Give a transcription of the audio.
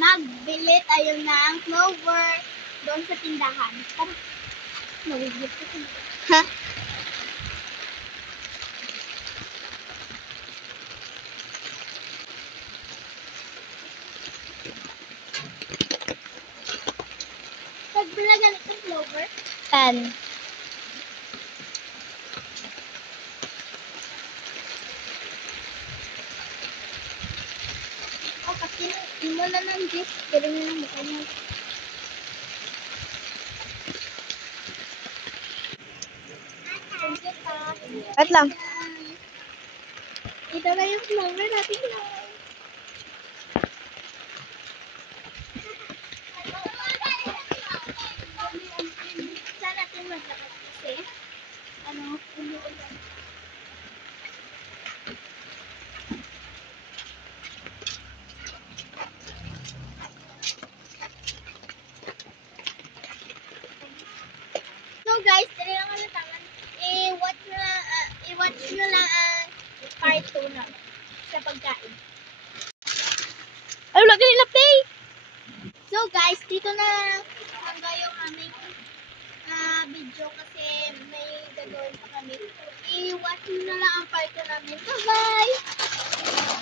magbili tayo ng clover doon sa tindahan. Tara. Mawigit ko. Ha? Pagbila ganito clover. 10. O kasi imo na ng gift. Pero nyo ng mukha niya. Wait lang. Ito na yung clover natin lang. Saan natin maglakad kasi? Umuulan. So guys, dali lang ang tangan. I-watch nyo lang ang part 2 na sa pagkain. Ay, wala ka rin na-play. So guys, dito na hanggang yung aming video kasi may gagawin pa kami. I-watch nyo na lang ang part 2 namin. Bye-bye!